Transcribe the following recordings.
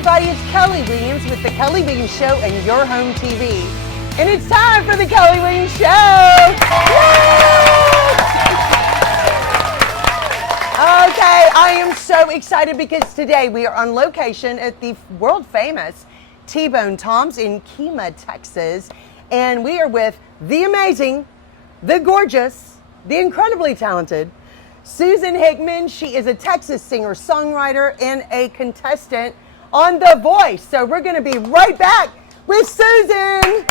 everybody, it's Kelly Williams with The Kelly Williams Show and Your Home TV. And it's time for The Kelly Williams Show! Okay, I am so excited because today we are on location at the world famous T-Bone Tom's in Kemah, Texas. And we are with the amazing, the gorgeous, the incredibly talented Susan Hickman. She is a Texas singer, songwriter, and a contestant on The Voice. So we're going to be right back with Susan.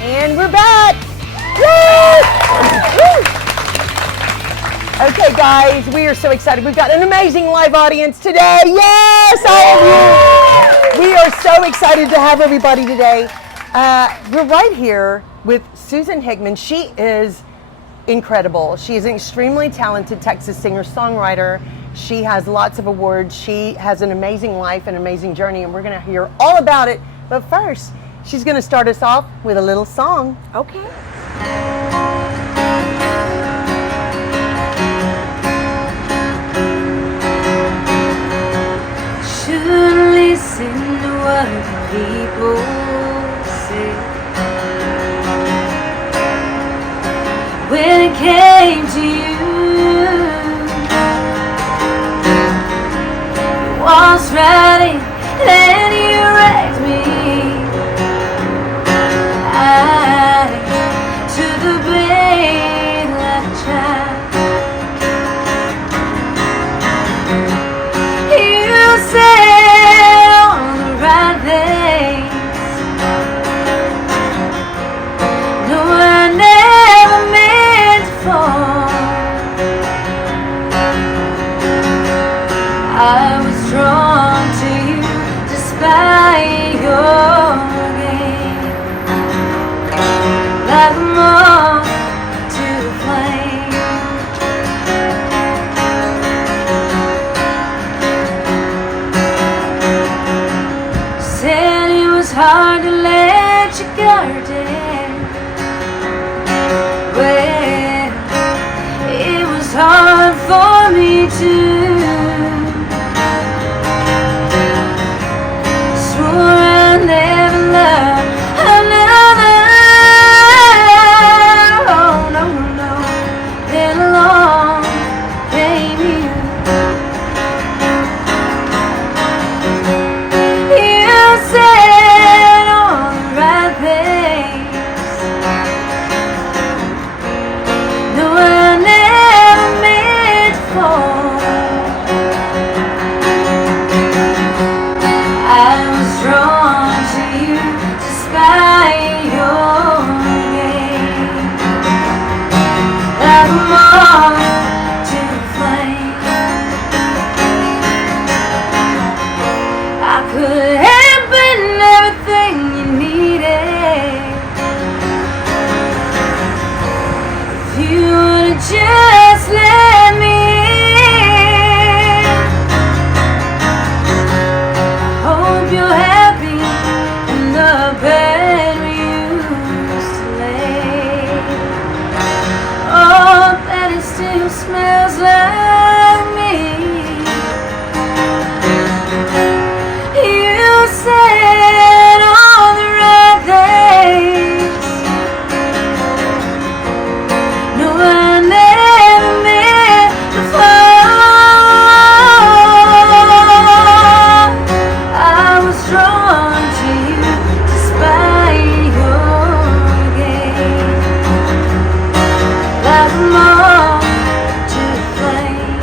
And we're back. Woo! Woo! Okay, guys, we are so excited. We've got an amazing live audience today. Yes, all of you. We are so excited to have everybody today. We're right here with Susan Hickman. She is incredible. She is an extremely talented Texas singer-songwriter. She has lots of awards. She has an amazing life, an amazing journey, and we're going to hear all about it. But first, she's going to start us off with a little song. Okay. Shouldn't listen to what people say. When it came to you, you was right and you wrecked me. I took the blame like a child. You said all the right things. No, I never meant to fall. I was drawn to you despite your game. Like a moth to the flame. Said it was hard to let you guard down. Well, it was hard for me too. Swore I'd never love another. Oh no, no. Then along came you. You said all the right things. No, I never meant to fall. I was drawn to you despite your game. Like a moth to the flame. I could have been everything you needed if you would have just let me in. Hope you're happy in the bed we used to lay. Oh, that it still smells like me. You said all the right things. No, I never meant to fall. I was drawn to you despite your game. Like a moth to the flame.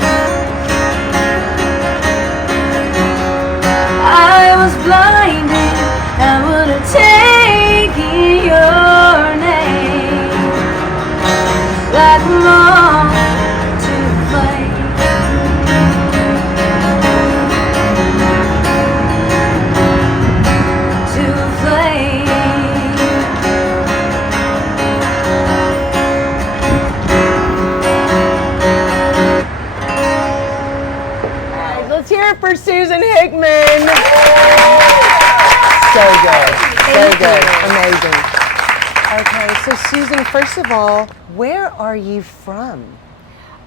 I was blinded, I would have taken your name. Like a moth to the flame. To the flame. Guys, let's hear it for Susan Hickman. Amazing. Okay, so Susan, first of all, where are you from?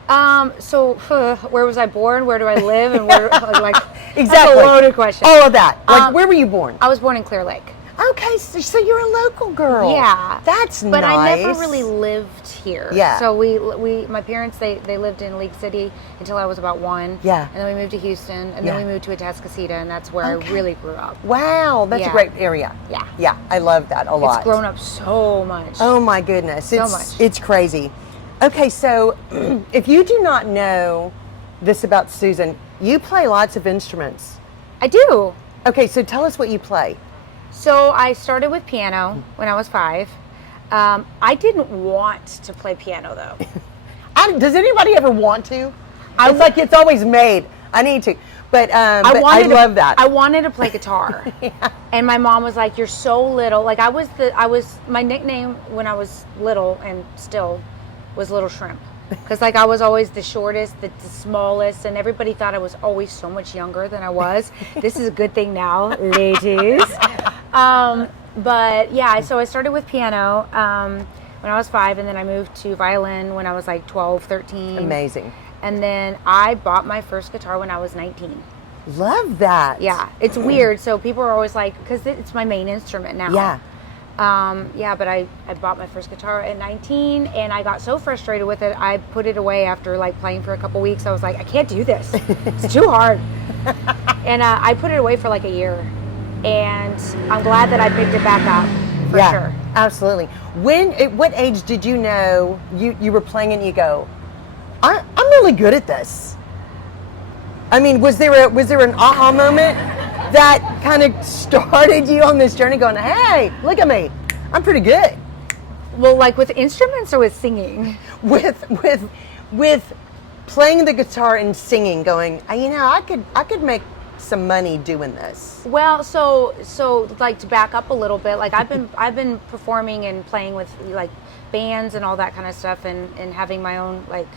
Where was I born? Where do I live? And where, like, Exactly. That's a loaded question. All of that. Like, where were you born? I was born in Clear Lake. Okay, so you're a local girl. Yeah. That's But nice. I never really lived here. Yeah. So my parents, they lived in League City until I was about 1. Yeah. And then we moved to Houston, and then we moved to Atascocita, and that's where I really grew up. Wow, that's a great area. Yeah. Yeah, I love that a lot. It's grown up so much. Oh my goodness. So much. It's crazy. Okay, so if you do not know this about Susan, you play lots of instruments. I do. Okay, so tell us what you play. So I started with piano when I was 5. I didn't want to play piano though. Does anybody ever want to? It's like it's always made. I need to. But I love that. I wanted to play guitar. And my mom was like, "You're so little." Like my nickname when I was little and still was Little Shrimp. Because like I was always the shortest, the smallest, and everybody thought I was always so much younger than I was. This is a good thing now, ladies. But yeah, so I started with piano when I was 5, and then I moved to violin when I was like 12, 13. Amazing. And then I bought my first guitar when I was 19. Love that. Yeah, it's weird. So people are always like, because it's my main instrument now. Yeah. But I bought my first guitar at 19, and I got so frustrated with it, I put it away after like playing for a couple weeks. I was like, I can't do this. It's too hard. And I put it away for like a year, and I'm glad that I picked it back up for sure. Absolutely. At what age did you know you were playing and you go, I'm really good at this? I mean, was there an aha moment that kind of started you on this journey going, hey, look at me, I'm pretty good? Well, like with instruments or with singing? With playing the guitar and singing, going, I could make some money doing this. Well, so like to back up a little bit, like I've been performing and playing with like bands and all that kind of stuff, and having my own, like,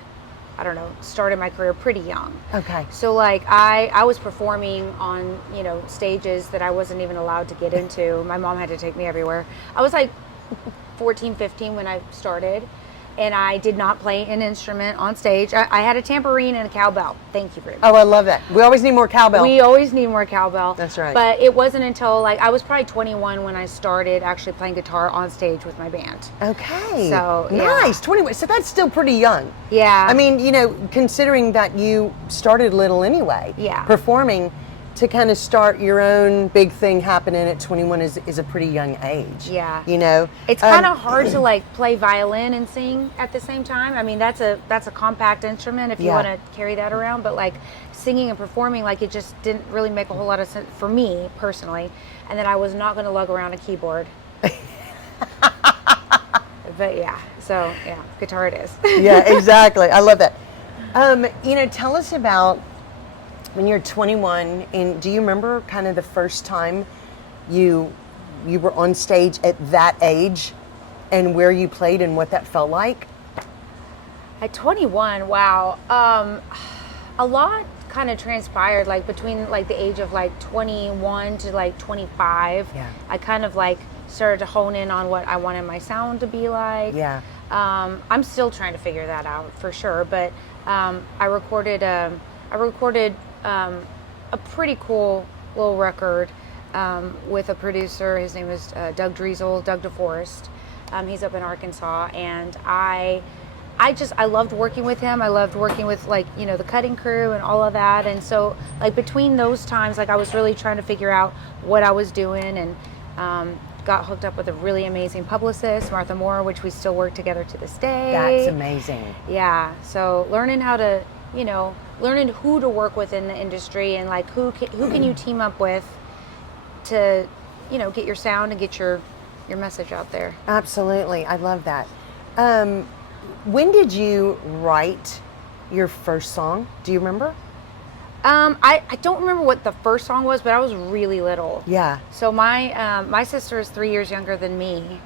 I don't know, started my career pretty young. Okay. So like I was performing on, stages that I wasn't even allowed to get into. My mom had to take me everywhere. I was like 14, 15 when I started, and I did not play an instrument on stage. I had a tambourine and a cowbell. Thank you very much. Oh, I love that. We always need more cowbell. We always need more cowbell. That's right. But it wasn't until like I was probably 21 when I started actually playing guitar on stage with my band. Okay. So nice. 21. So that's still pretty young. Yeah. I mean, considering that you started little anyway. Yeah. Performing, to kind of start your own big thing happening at 21 is a pretty young age. Yeah. It's kind of hard to like play violin and sing at the same time. I mean, that's a compact instrument if you want to carry that around, but like singing and performing, like it just didn't really make a whole lot of sense for me personally. And then I was not going to lug around a keyboard. But guitar it is. Yeah, exactly. I love that. Tell us about when you're 21, and do you remember kind of the first time you were on stage at that age, and where you played and what that felt like? At 21, wow. A lot kind of transpired, like between like the age of like 21 to like 25. Yeah. I kind of like started to hone in on what I wanted my sound to be like. Yeah. I'm still trying to figure that out for sure, but I recorded a pretty cool little record with a producer. His name is Doug DeForest. He's up in Arkansas, and I loved working with him. I loved working with the cutting crew and all of that. And so like between those times, like I was really trying to figure out what I was doing, and got hooked up with a really amazing publicist, Martha Moore, which we still work together to this day. That's amazing. Yeah. So learning how to, learning who to work with in the industry, and like who can you team up with to, get your sound and get your message out there. Absolutely. I love that. When did you write your first song? Do you remember? I don't remember what the first song was, but I was really little. Yeah. So my sister is 3 years younger than me,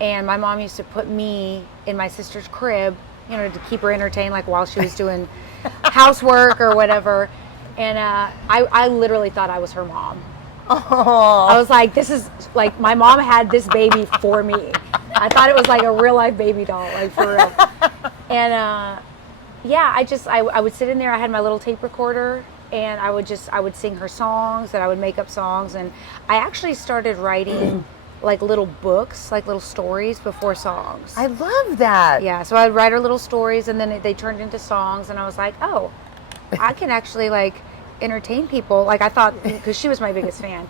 and my mom used to put me in my sister's crib, to keep her entertained, like while she was doing housework or whatever. And I literally thought I was her mom. Oh. I was like, this is like my mom had this baby for me. I thought it was like a real life baby doll, like for real. And yeah, I would sit in there. I had my little tape recorder, and I would sing her songs, and I would make up songs, and I actually started writing like little books, like little stories before songs. I love that. Yeah, so I'd write her little stories, and then they turned into songs, and I was like, oh, I can actually like entertain people. Like I thought, because she was my biggest fan.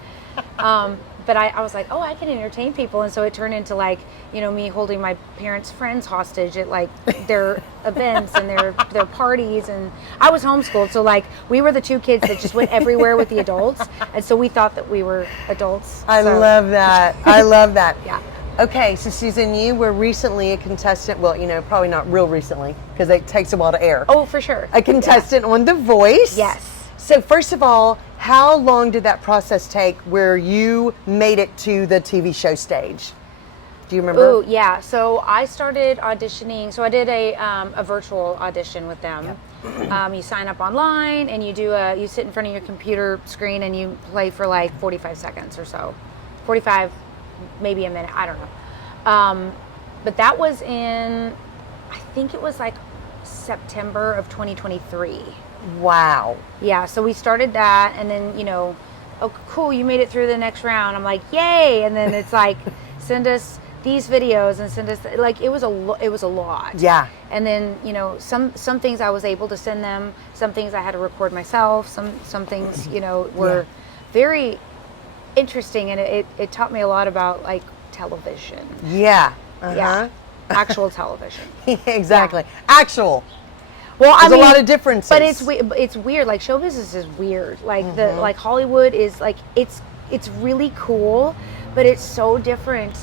But I was like, oh, I can entertain people. And so it turned into like, you know, me holding my parents' friends hostage at like their events and their parties. And I was homeschooled. So like we were the two kids that just went everywhere with the adults. And so we thought that we were adults. I love that. I love that. Yeah. Okay, so Susan, you were recently a contestant. Well, you know, probably not real recently because it takes a while to air. Oh, for sure. A contestant on The Voice. Yes. So first of all, how long did that process take where you made it to the TV show stage? Do you remember? Oh, yeah. So I started auditioning. So I did a virtual audition with them. Yep. You sign up online and you sit in front of your computer screen and you play for like 45 seconds or so. 45, maybe a minute. I don't know. But that was in, I think it was like September of 2023. Wow. Yeah, so we started that, and then, you know, oh, cool, you made it through the next round. I'm like, yay! And then it's like, send us these videos and send us, like, it was a lot. Yeah. And then, you know, some things I was able to send them, some things I had to record myself, some things, you know, were very interesting, and it taught me a lot about, like, television. Yeah. Yeah. Actual television. Exactly. Yeah. Actual. Well, There's a lot of differences. But it's weird. Like show business is weird. Like like Hollywood is like it's really cool, but it's so different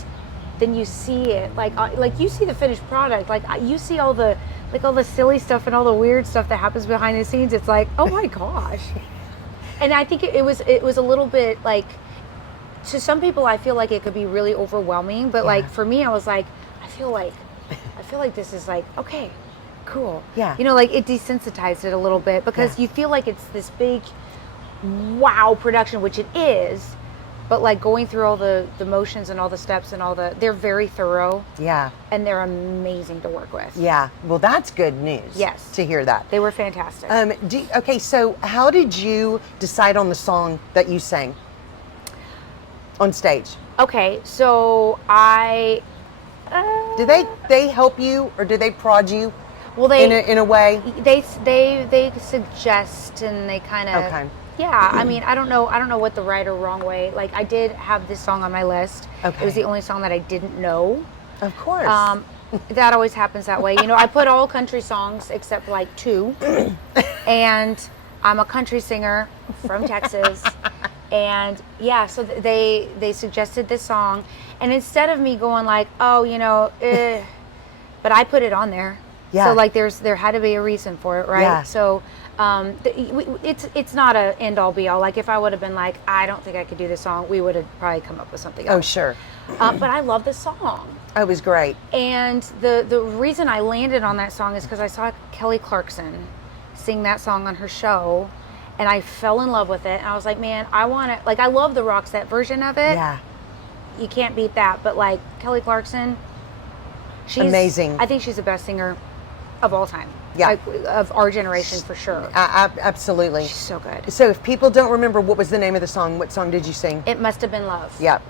than you see it. Like you see the finished product. Like you see all the silly stuff and all the weird stuff that happens behind the scenes. It's like, oh my gosh. And I think it was a little bit like, to some people I feel like it could be really overwhelming, but like for me I was like, I feel like this is like, okay, cool. Yeah. You know, like it desensitized it a little bit because you feel like it's this big wow production, which it is, but like going through all the motions and all the steps and they're very thorough. Yeah. And they're amazing to work with. Yeah. Well, that's good news. Yes. To hear that. They were fantastic. Okay, so how did you decide on the song that you sang on stage? Okay, so Did they help you or did they prod you? Well, in a way. They suggest and they kind of. Okay. Yeah, I mean, I don't know what the right or wrong way. Like, I did have this song on my list. Okay. It was the only song that I didn't know. Of course. That always happens that way. You know, I put all country songs except like 2, and I'm a country singer from Texas. And yeah, so they suggested this song, and instead of me going like, oh, you know, but I put it on there. Yeah. So like there had to be a reason for it, right? Yeah. So it's not a end all be all. Like if I would have been like, I don't think I could do this song, we would have probably come up with something else. Oh, sure. But I love the song. It was great. And the reason I landed on that song is because I saw Kelly Clarkson sing that song on her show, and I fell in love with it. And I was like, man, I want to, like, I love the Roxette version of it. Yeah. You can't beat that. But like Kelly Clarkson, she's amazing. I think she's the best singer of all time. Yeah. Like, of our generation for sure. Absolutely. She's so good. So if people don't remember, what was the name of the song? What song did you sing? It Must Have Been Love. Yep.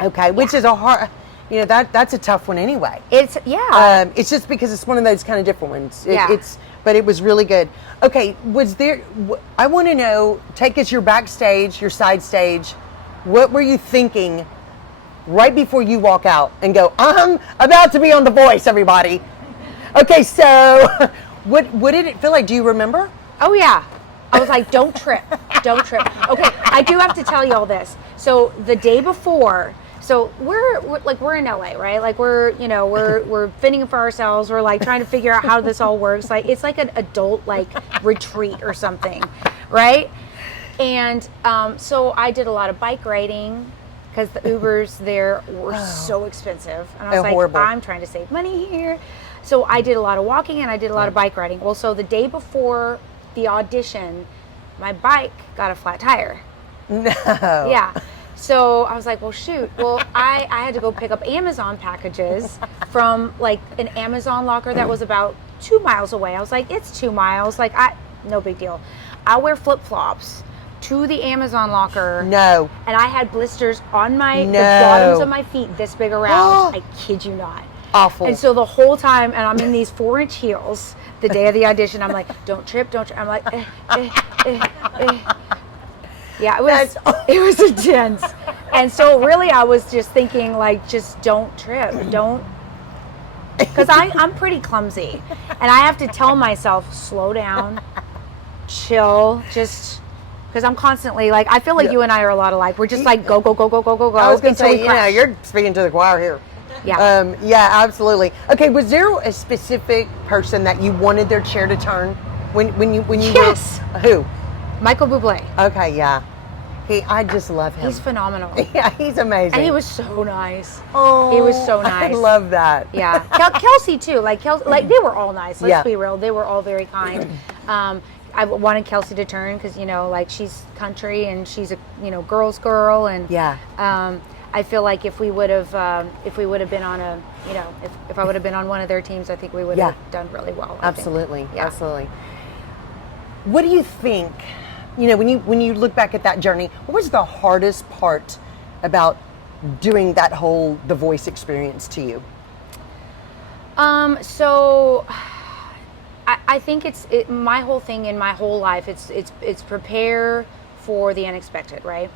Okay, which is a hard, you know, that's a tough one anyway. It's it's just because it's one of those kind of different ones. Yeah. But it was really good. Okay, was there, I want to know, take us your backstage, your side stage. What were you thinking right before you walk out and go, I'm about to be on The Voice, everybody? Okay, so what did it feel like? Do you remember? Oh yeah. I was like, don't trip. Don't trip. Okay, I do have to tell you all this. So the day before, so we're in LA, right? Like we're fending for ourselves. We're like trying to figure out how this all works. Like it's like an adult like retreat or something, right? And so I did a lot of bike riding because the Ubers there were so expensive. And I was like, horrible. I'm trying to save money here. So I did a lot of walking and I did a lot of bike riding. Well, so the day before the audition, my bike got a flat tire. No. Yeah. So I was like, well, shoot. Well, I had to go pick up Amazon packages from like an Amazon locker that was about 2 miles away. I was like, it's 2 miles. Like, no big deal. I wear flip-flops to the Amazon locker. No. And I had blisters on the bottoms of my feet this big around. I kid you not. Awful. And so the whole time, and I'm in these 4-inch heels the day of the audition, I'm like, don't trip, don't trip. I'm like, Yeah, it was intense. And so really I was just thinking like, just don't trip, because I'm pretty clumsy. And I have to tell myself, slow down, chill, just, because I'm constantly like, I feel like you and I are a lot alike. We're just like, go, go, go, go, go, go, go. I was going to until say, we crash. you're speaking to the choir here. Yeah. Yeah, absolutely. Okay, was there a specific person that you wanted their chair to turn when you Yes. were? Who? Michael Bublé. Okay, yeah. I just love him. He's phenomenal. Yeah, he's amazing. And he was so nice. Oh, he was so nice. I love that. Yeah. Kelsey too. Like they were all nice. Let's be real. They were all very kind. I wanted Kelsey to turn because like she's country and she's a girl's girl, and I feel like if we would have been on a if I would have been on one of their teams, I think we would have done really well. Absolutely. Yeah. Absolutely. What do you think? When you look back at that journey, what was the hardest part about doing that whole The Voice experience to you? So I think my whole thing in my whole life. It's prepare for the unexpected, right?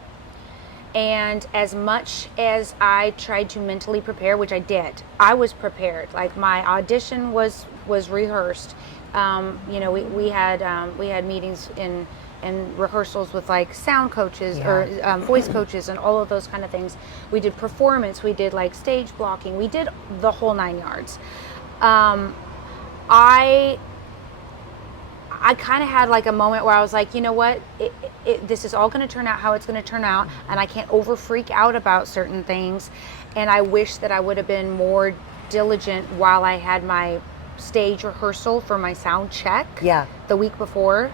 And as much as I tried to mentally prepare, which I did, I was prepared. Like my audition was rehearsed. We had meetings and rehearsals with like sound coaches or voice coaches and all of those kind of things. We did performance, we did like stage blocking, we did the whole 9 yards. I kind of had like a moment where I was like, you know what, this is all going to turn out how it's going to turn out, and I can't over freak out about certain things. And I wish that I would have been more diligent while I had my stage rehearsal for my sound check the week before.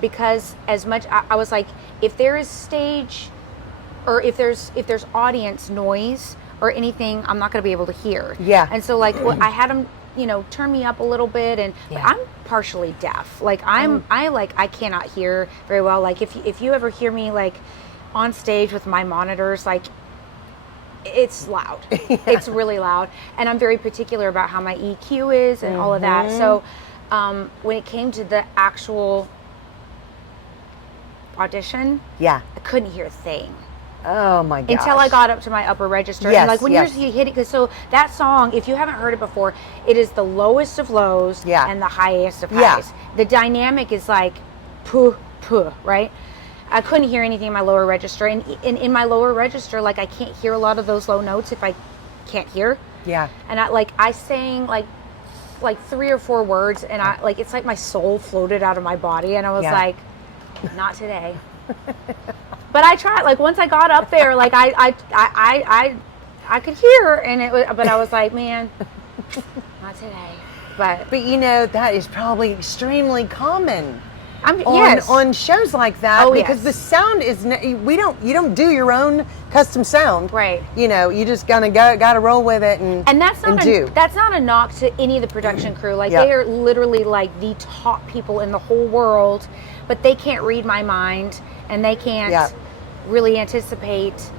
Because as much I was like, if there is stage or if there's audience noise or anything, I'm not going to be able to hear. Yeah. And so like I had them, turn me up a little bit, and I'm partially deaf. Like I cannot hear very well. Like if you ever hear me like on stage with my monitors, like it's loud. It's really loud, and I'm very particular about how my EQ is and all of that. So when it came to the actual audition, I couldn't hear a thing. Oh my gosh. Until I got up to my upper register. And like when you hit it, because so that song, if you haven't heard it before, it is the lowest of lows and the highest of highs. The dynamic is like puh, puh, right? I couldn't hear anything in my lower register. And in my lower register, like I can't hear a lot of those low notes if I can't hear. Yeah. And I sang like 3 or 4 words, and it's like my soul floated out of my body, and I was like, not today. But I tried. Like once I got up there, like I could hear, and it was, but I was like, man, not today. But that is probably extremely common. On shows like that, because the sound is you don't do your own custom sound, right? You just gotta roll with it, and that's not a knock to any of the production crew. Like they are literally like the top people in the whole world, but they can't read my mind, and they can't really anticipate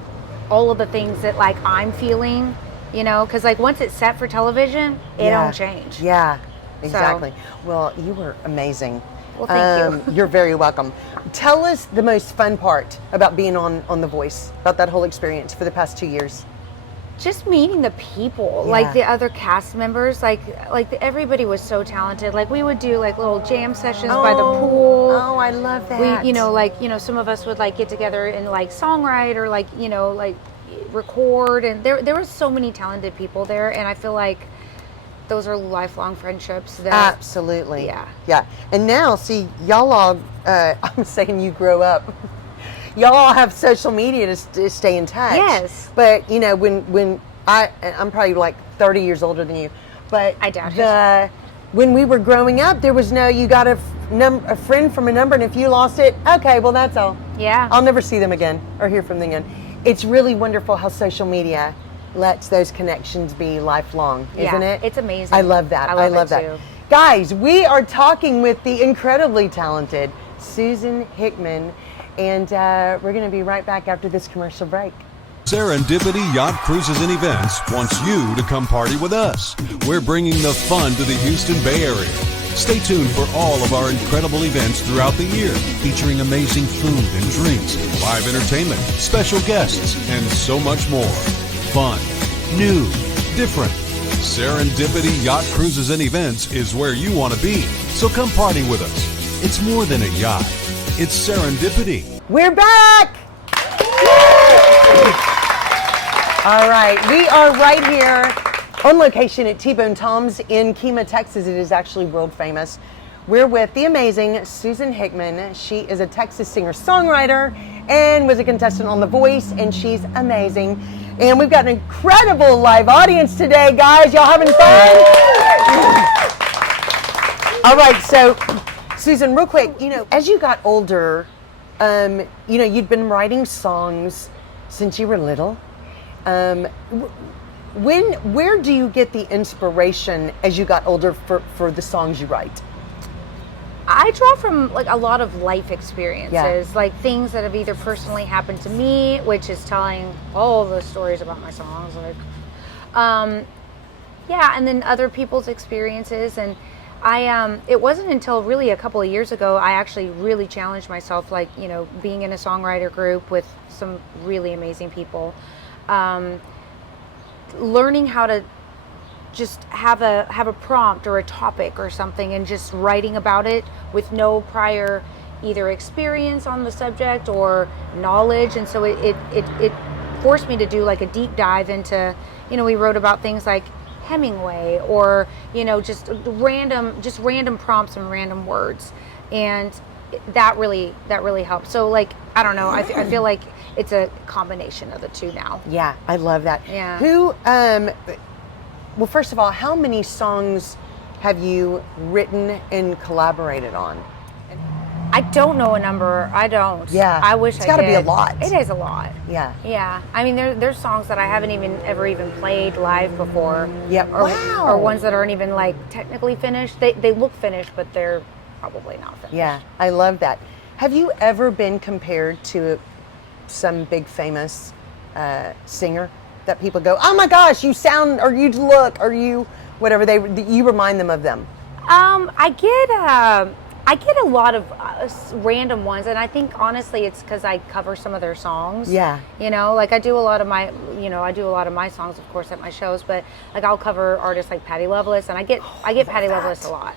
all of the things that like I'm feeling, because like once it's set for television, it don't change. Yeah, exactly. Well, you were amazing. Well, thank you. You're very welcome. Tell us the most fun part about being on The Voice, about that whole experience for the past 2 years. Just meeting the people, like the other cast members, like everybody was so talented. Like we would do like little jam sessions by the pool. Oh, I love that. We, some of us would like get together and like songwrite or like record, and there were so many talented people there, and I feel like those are lifelong friendships. Absolutely. Yeah. And now, see, y'all all, I'm saying you grow up. Y'all all have social media to stay in touch. Yes. But, when I'm probably like 30 years older than you, but I doubt it. When we were growing up, there was no, you got to a friend from a number, and if you lost it, okay, well, that's all. Yeah. I'll never see them again or hear from them again. It's really wonderful how social media lets those connections be lifelong, isn't it? It's amazing. I love that. I love it that. too. Guys, we are talking with the incredibly talented Susan Hickman, and we're going to be right back after this commercial break. Serendipity Yacht Cruises and Events wants you to come party with us. We're bringing the fun to the Houston Bay Area. Stay tuned for all of our incredible events throughout the year, featuring amazing food and drinks, live entertainment, special guests, and so much more. Fun, new, different. Serendipity Yacht Cruises and Events is where you want to be. So come party with us. It's more than a yacht. It's serendipity. We're back! All right, we are right here on location at T-Bone Tom's in Kemah, Texas. It is actually world famous. We're with the amazing Susan Hickman. She is a Texas singer-songwriter and was a contestant on The Voice, and she's amazing. And we've got an incredible live audience today, guys. Y'all having fun? All right, so Susan, real quick, as you got older, you'd been writing songs since you were little. Where do you get the inspiration as you got older for the songs you write? I draw from like a lot of life experiences, like things that have either personally happened to me, which is telling all the stories about my songs, and then other people's experiences. And it wasn't until really a couple of years ago I actually really challenged myself, like being in a songwriter group with some really amazing people, learning how to just have a prompt or a topic or something and just writing about it with no prior either experience on the subject or knowledge. And so it forced me to do like a deep dive into, we wrote about things like Hemingway or just random prompts and random words, and that really helped. So like I don't know, I feel like it's a combination of the two now. Yeah, I love that. Yeah. Well, first of all, how many songs have you written and collaborated on? I don't know a number. I don't. Yeah. I wish I did. It's got to be a lot. It is a lot. Yeah. Yeah. I mean, there's songs that I haven't ever even played live before. Yep. Wow. Or ones that aren't even like technically finished. They look finished, but they're probably not finished. Yeah, I love that. Have you ever been compared to some big famous singer that people go, oh my gosh, you sound, or you look, or you, whatever, you remind them of them? I get a lot of random ones, and I think honestly it's because I cover some of their songs. Yeah. Like I do a lot of my songs, of course, at my shows, but like I'll cover artists like Patti Loveless, and I get Patti Loveless a lot,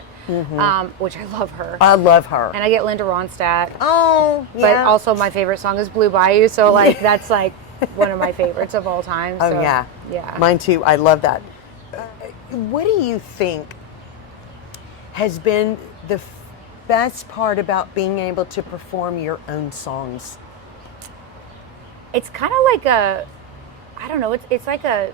which I love her. I love her. And I get Linda Ronstadt. Oh, yeah. But also my favorite song is Blue Bayou, so like that's like one of my favorites of all time. Oh, so, yeah. Yeah. Mine too. I love that. What do you think has been the best part about being able to perform your own songs? It's kind of like I don't know, it's like a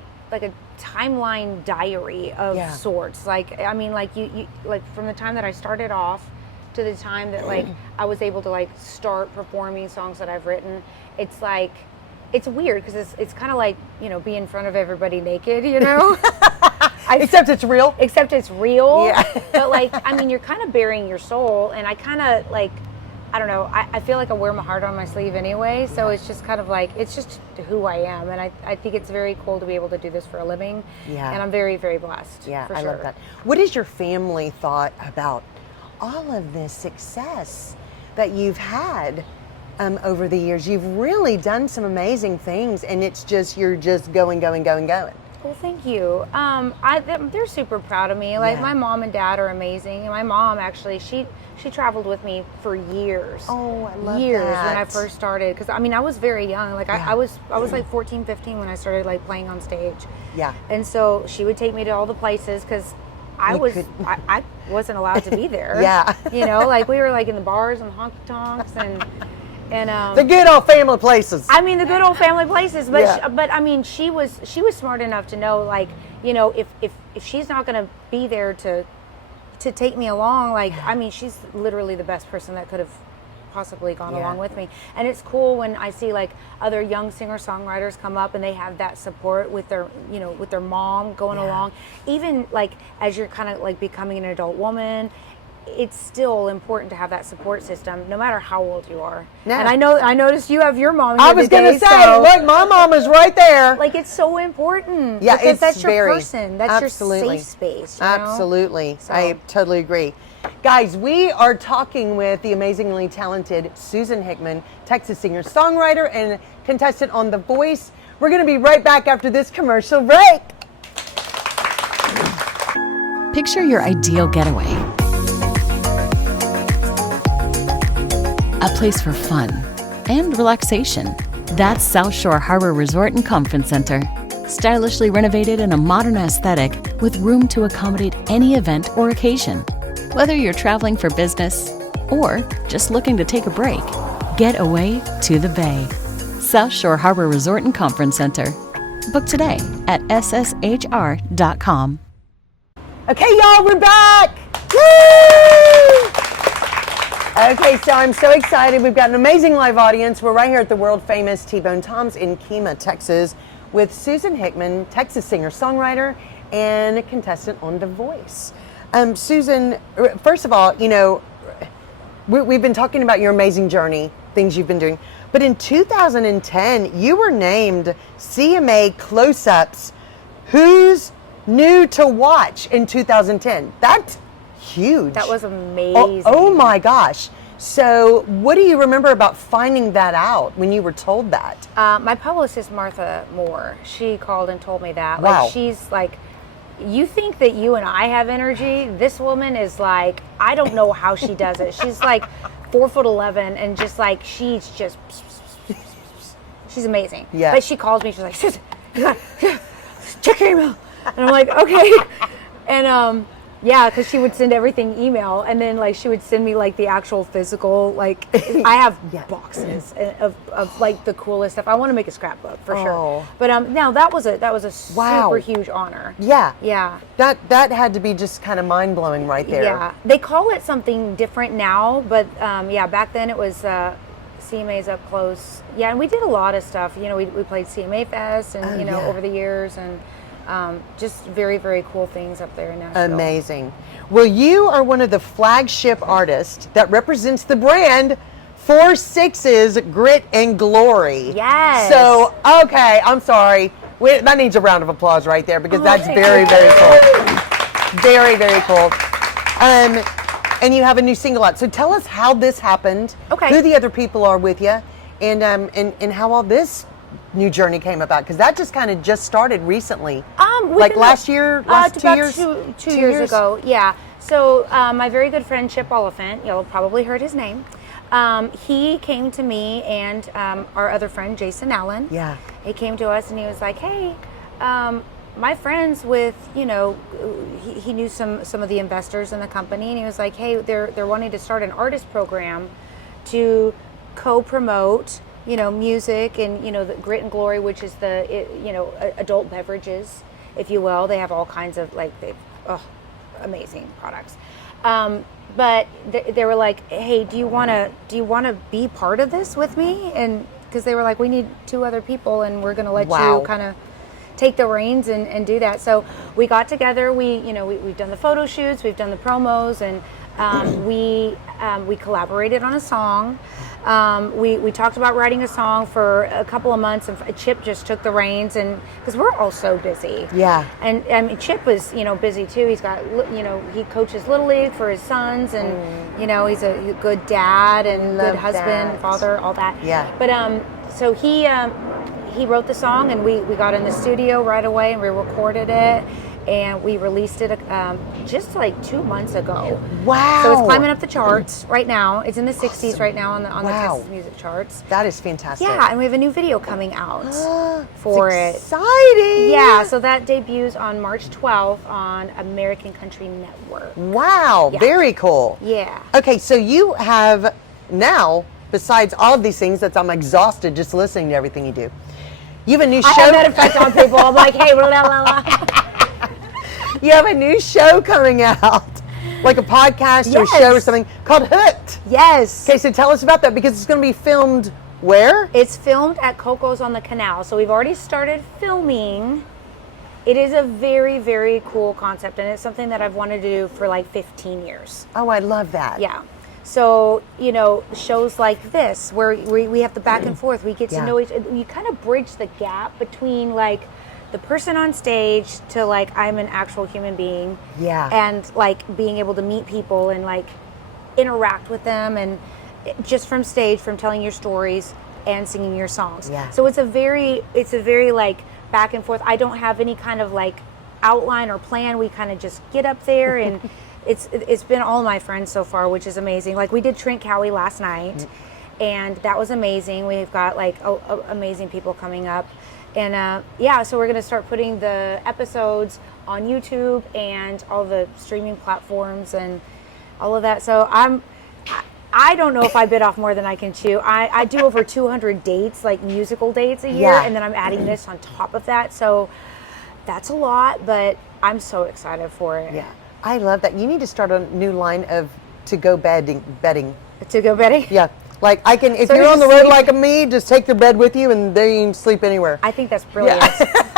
timeline diary of sorts. Like, I mean, like you like from the time that I started off to the time that like I was able to like start performing songs that I've written, it's like, it's weird because it's kind of like, be in front of everybody naked, Except it's real. Except it's real. Yeah. But like, I mean, you're kind of bearing your soul, and I kind of like, I don't know, I feel like I wear my heart on my sleeve anyway, so it's just kind of like, it's just who I am, and I think it's very cool to be able to do this for a living. Yeah. And I'm very, very blessed. Yeah, for I sure. love that. What has your family thought about all of this success that you've had over the years? You've really done some amazing things, and you're just going. Well, thank you. They're super proud of me. Like, Yeah. my mom and dad are amazing, and my mom actually, she traveled with me for years. Oh, I love years that. when I first started, because I mean I was very young. Like Yeah. I was like 14, 15 when I started like playing on stage. Yeah. And so she would take me to all the places because I wasn't allowed to be there. Yeah. Like we were like in the bars and honky tonks and The good old family places. I mean, the good old family places, but Yeah. but I mean, she was smart enough to know, like, if she's not going to be there to to take me along. Like, I mean, she's literally the best person that could have possibly gone along with me. And it's cool when I see like other young singer-songwriters come up and they have that support with their, you know, with their mom going along. Even like as you're kind of like becoming an adult woman, it's still important to have that support system, no matter how old you are. Yeah. And I noticed you have your mom. I was going to say, so, look, my mom is right there. Like, it's so important. Yeah, because it's that's your very, person. That's your safe space. You know? Absolutely. So. I totally agree. Guys, we are talking with the amazingly talented Susan Hickman, Texas singer, songwriter, and contestant on The Voice. We're going to be right back after this commercial break. Picture your ideal getaway. A place for fun and relaxation. That's South Shore Harbor Resort and Conference Center. Stylishly renovated in a modern aesthetic with room to accommodate any event or occasion. Whether you're traveling for business or just looking to take a break, get away to the Bay. South Shore Harbor Resort and Conference Center. Book today at sSHR.com. Okay, y'all, we're back. Woo! Okay, so I'm so excited. We've got an amazing live audience. We're right here at the world famous T-Bone Tom's in Kemah, Texas, with Susan Hickman, Texas singer, songwriter, and contestant on The Voice. Susan, first of all, you know, we've been talking about your amazing journey, things you've been doing, but in 2010, you were named CMA Close-Ups Who's New to Watch in 2010. That's huge. That was amazing. Oh my gosh. So what do you remember about finding that out when you were told that? My publicist, Martha Moore, she called and told me that. Wow. Like, she's like, you think that you and I have energy? This woman is like, I don't know how she does it. She's like 4'11" and just like, she's amazing. Yeah. But she calls me, she's like, Susan, check your email. And I'm like, okay. And yeah, because she would send everything email, and then like she would send me like the actual physical. Like, I have boxes of like the coolest stuff. I want to make a scrapbook for sure. But now that was a super huge honor. Yeah. Yeah. That had to be just kind of mind blowing right there. Yeah. They call it something different now, but yeah, back then it was CMA's Up Close. Yeah, and we did a lot of stuff. You know, we played CMA Fest, and you know, over the years, and just very, very cool things up there in Nashville. Amazing. Well, you are one of the flagship artists that represents the brand 4-6's Grit and Glory. Yes. So, okay, I'm sorry. That needs a round of applause right there, because that's very, very cool. Very, very cool. And you have a new single out. So tell us how this happened, who the other people are with you, and how all this new journey came about, because that just kind of just started recently. Like last year, last 2 years? Two years ago, yeah. So my very good friend Chip Oliphant, you'll probably heard his name. He came to me and our other friend Jason Allen. Yeah. He came to us and he was like, hey, my friends with, you know, he knew some of the investors in the company, and he was like, hey, they're wanting to start an artist program to co-promote, you know, music and, you know, the Grit and Glory, which is you know, adult beverages, if you will. They have all kinds of like, amazing products. But they were like, hey, do you want to be part of this with me? And because they were like, we need 2 other people, and we're going to let you kind of take the reins and do that. So we got together. We've done the photo shoots, we've done the promos, and we collaborated on a song. We talked about writing a song for a couple of months, and Chip just took the reins, and because we're all so busy. Yeah. And I mean, Chip was, you know, busy too. He's got, you know, he coaches Little League for his sons, and you know, he's a good dad and good husband, father, all that. Yeah. But so he wrote the song, and we got in the studio right away, and we recorded it. And we released it just like 2 months ago. Wow! So it's climbing up the charts right now. It's in the 60s right now on the Texas music charts. That is fantastic. Yeah, and we have a new video coming out for it. Exciting! Yeah, so that debuts on March 12th on American Country Network. Wow! Yeah. Very cool. Yeah. Okay, so you have now, besides all of these things, I'm exhausted just listening to everything you do. You have a new show. I have that effect on people. I'm like, hey, blah, blah, blah. You have a new show coming out. like a podcast or a Yes. show or something called Hooked. Yes. Okay, so tell us about that because it's going to be filmed where? It's filmed at Coco's on the Canal. So we've already started filming. It is a very, very cool concept, and it's something that I've wanted to do for like 15 years. Oh, I love that. Yeah. So, you know, shows like this where we have the back and forth. We get to Yeah. know each other. You kind of bridge the gap between like the person on stage to like I'm an actual human being. Yeah. And like being able to meet people and like interact with them, and just from stage, from telling your stories and singing your songs. Yeah. So it's a very like back and forth. I don't have any kind of like outline or plan. We kind of just get up there and it's been all my friends so far, which is amazing. Like we did Trent Cowie last night, and that was amazing. We've got like amazing people coming up, and yeah, so we're gonna start putting the episodes on YouTube and all the streaming platforms and all of that. So I don't know if I bit off more than I can chew. I do over 200 dates, like musical dates a year, Yeah. and then I'm adding this on top of that. So that's a lot, but I'm so excited for it. Yeah. I love that. You need to start a new line of to-go bedding. To go Betty? Yeah. Like I can, if So you're you on the just road sleep- like me, just take your bed with you and there you can sleep anywhere. I think that's brilliant.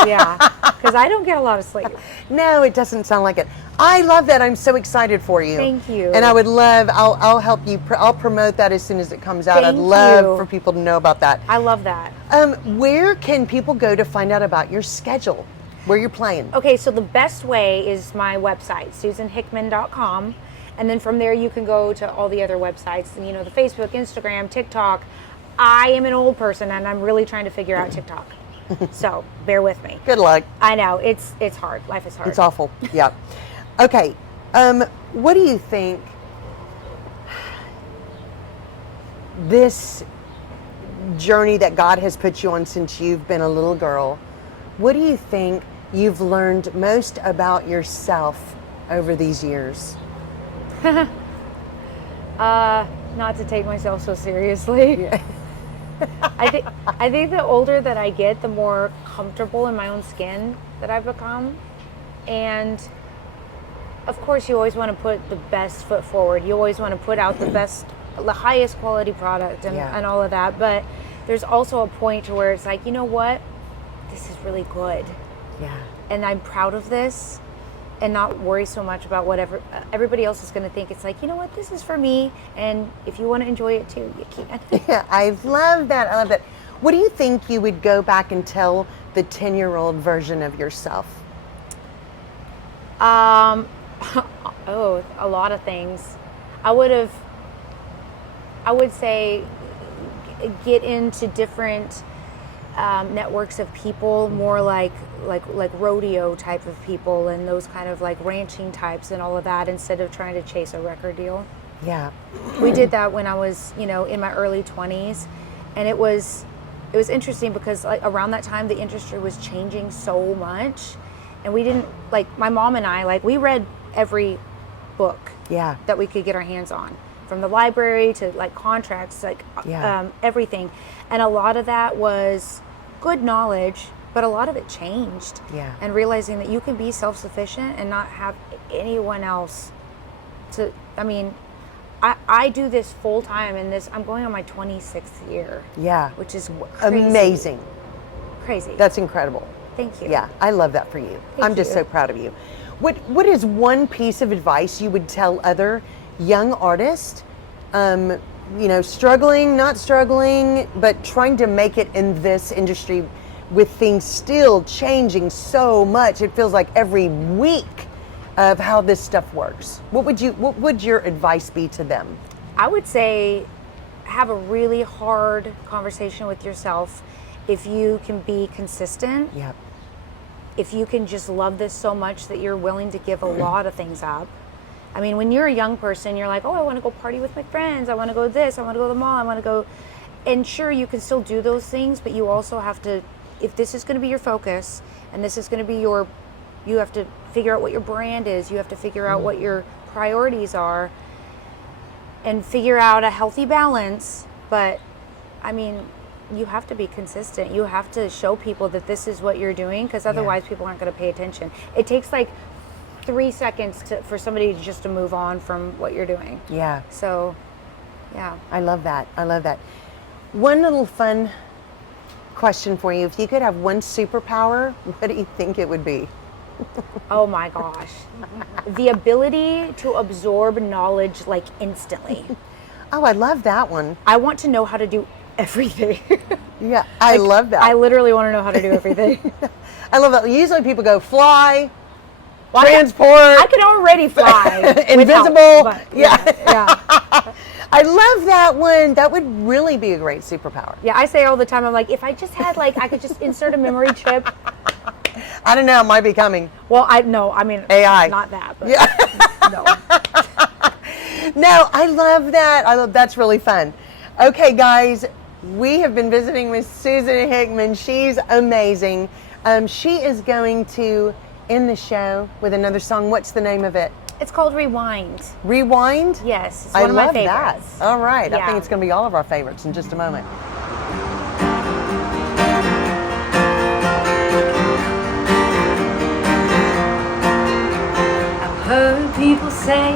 Yeah. Because I don't get a lot of sleep. No, it doesn't sound like it. I love that. I'm so excited for you. Thank you. And I would love, I'll help you, I'll promote that as soon as it comes out. I'd Thank love you. for people to know about that. I love that. Where can people go to find out about your schedule, where you're playing? Okay, so the best way is my website, susanhickman.com. And then from there, you can go to all the other websites, and, you know, the Facebook, Instagram, TikTok. I am an old person, and I'm really trying to figure out TikTok. So bear with me. Good luck. I know it's hard. Life is hard. It's awful. Yeah. Okay. What do you think this journey that God has put you on since you've been a little girl, what do you think you've learned most about yourself over these years? Not to take myself so seriously. I think the older that I get, the more comfortable in my own skin that I've become. And of course, you always want to put the best foot forward. You always want to put out the highest quality product and all of that. But there's also a point to where it's like, you know what? This is really good. Yeah. And I'm proud of this, and not worry so much about whatever everybody else is going to think. It's like, you know what? This is for me. And if you want to enjoy it too, you can. Yeah, I love that. I love that. What do you think you would go back and tell the 10-year-old version of yourself? A lot of things. I would say get into different networks of people, more like rodeo type of people, and those kind of like ranching types and all of that, instead of trying to chase a record deal. Yeah. We did that when I was, you know, in my early 20s, and it was interesting because like around that time the industry was changing so much, and we didn't, like, my mom and I, like, we read every book Yeah. that we could get our hands on, from the library to like contracts, like everything. And a lot of that was good knowledge, but a lot of it changed. Yeah. And realizing that you can be self-sufficient and not have anyone else to, I mean, I do this full time, and I'm going on my 26th year. Yeah. Which is crazy. Amazing. Crazy. That's incredible. Thank you. Yeah, I love that for you. I'm just you. so proud of you. What is one piece of advice you would tell other young artists, you know, struggling, not struggling, but trying to make it in this industry with things still changing so much? It feels like every week of how this stuff works. What would your advice be to them? I would say have a really hard conversation with yourself. If you can be consistent, Yep. if you can just love this so much that you're willing to give a lot of things up. I mean, when you're a young person, you're like, oh, I want to go party with my friends. I want to go this. I want to go to the mall. I want to go. And sure, you can still do those things, but you also have to, if this is going to be your focus and this is going to be you have to figure out what your brand is. You have to figure out what your priorities are and figure out a healthy balance. But I mean, you have to be consistent. You have to show people that this is what you're doing, because otherwise people aren't going to pay attention. It takes like 3 seconds for somebody just to move on from what you're doing. Yeah. So, yeah. I love that. I love that. One little fun question for you. If you could have one superpower, what do you think it would be? Oh my gosh. The ability to absorb knowledge like instantly. Oh, I love that one. I want to know how to do everything. Yeah, I love that. I literally want to know how to do everything. I love that. Usually people go fly, Well, transport. I can already fly. Invisible. But yeah. I love that one. That would really be a great superpower. Yeah, I say all the time, I'm like, if I just had I could just insert a memory chip. I don't know. It might be coming. Well, I mean, AI. not that, but Yeah. no. No, I love that. That's really fun. Okay, guys, we have been visiting with Susan Hickman. She's amazing. She is going to end the show with another song. What's the name of it? It's called Rewind. Rewind? Yes, it's I one of my love favorites. that. All right. I Yeah. think it's going to be all of our favorites in just a moment. I've heard people say,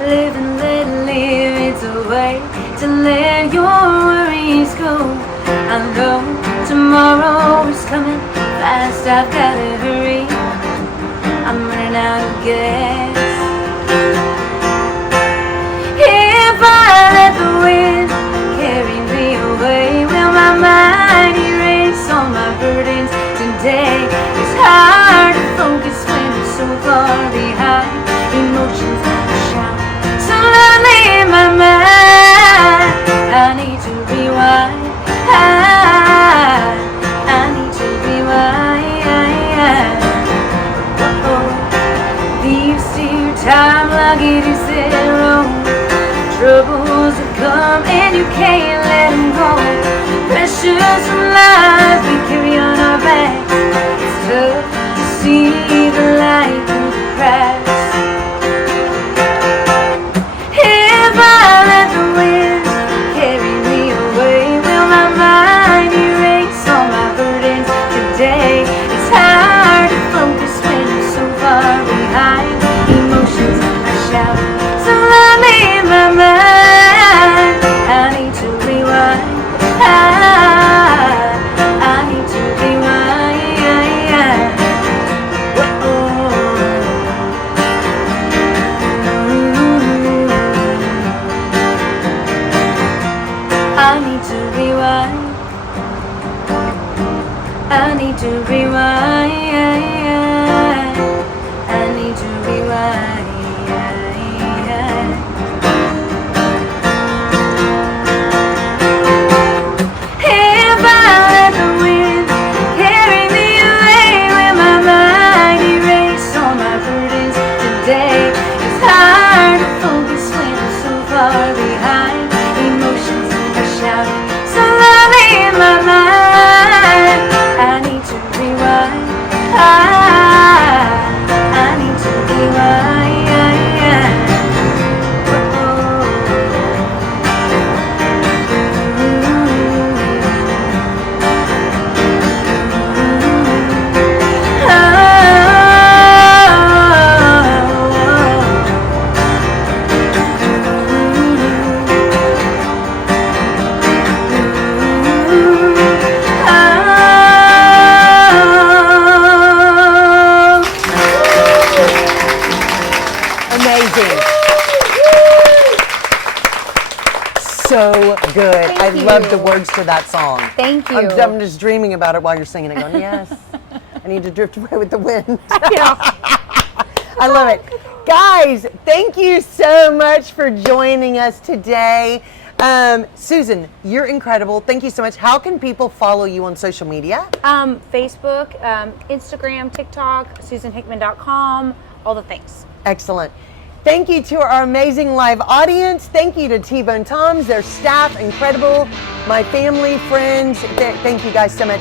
live and let live. It's a way to let your worries go. I know tomorrow is coming fast. I've got to hurry. I'm running out of gas. If I let the wind carry me away, will my mind erase all my burdens today? It's hard to focus when you're so far behind. Emotions shout so loudly in my mind. I need to rewind. I need to rewind. Thieves steer time like it is their own. Troubles that come and you can't let them go. Pressures from life we carry on our backs. It's tough to see the light through the cracks. If I let the wind carry me away, will my mind erase all my burdens today? It's hard to focus when you're so far behind. Emotions are shouting so loudly in my mind. I need to rewind. I need to rewind. I need to rewind. I need to rewind. I need to rewind. If I let the wind carry me away, will my mind erase all my burdens today? It's hard to focus when I'm so far behind. Emotions are shouting so loudly in my mind. I need to rewind. I need to rewind. Amazing. So good. I love the words to that song. Thank you. I'm just dreaming about it while you're singing it, going, yes, I need to drift away with the wind. I love it. Guys, thank you so much for joining us today. Susan, you're incredible. Thank you so much. How can people follow you on social media? Facebook, Instagram, TikTok, SusanHickman.com, all the things. Excellent. Thank you to our amazing live audience. Thank you to T-Bone Toms, their staff, incredible. My family, friends, thank you guys so much.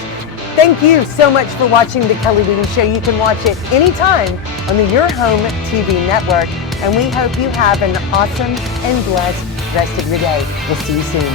Thank you so much for watching The Kelly Wheaton Show. You can watch it anytime on the Your Home TV network. And we hope you have an awesome and blessed rest of your day. We'll see you soon.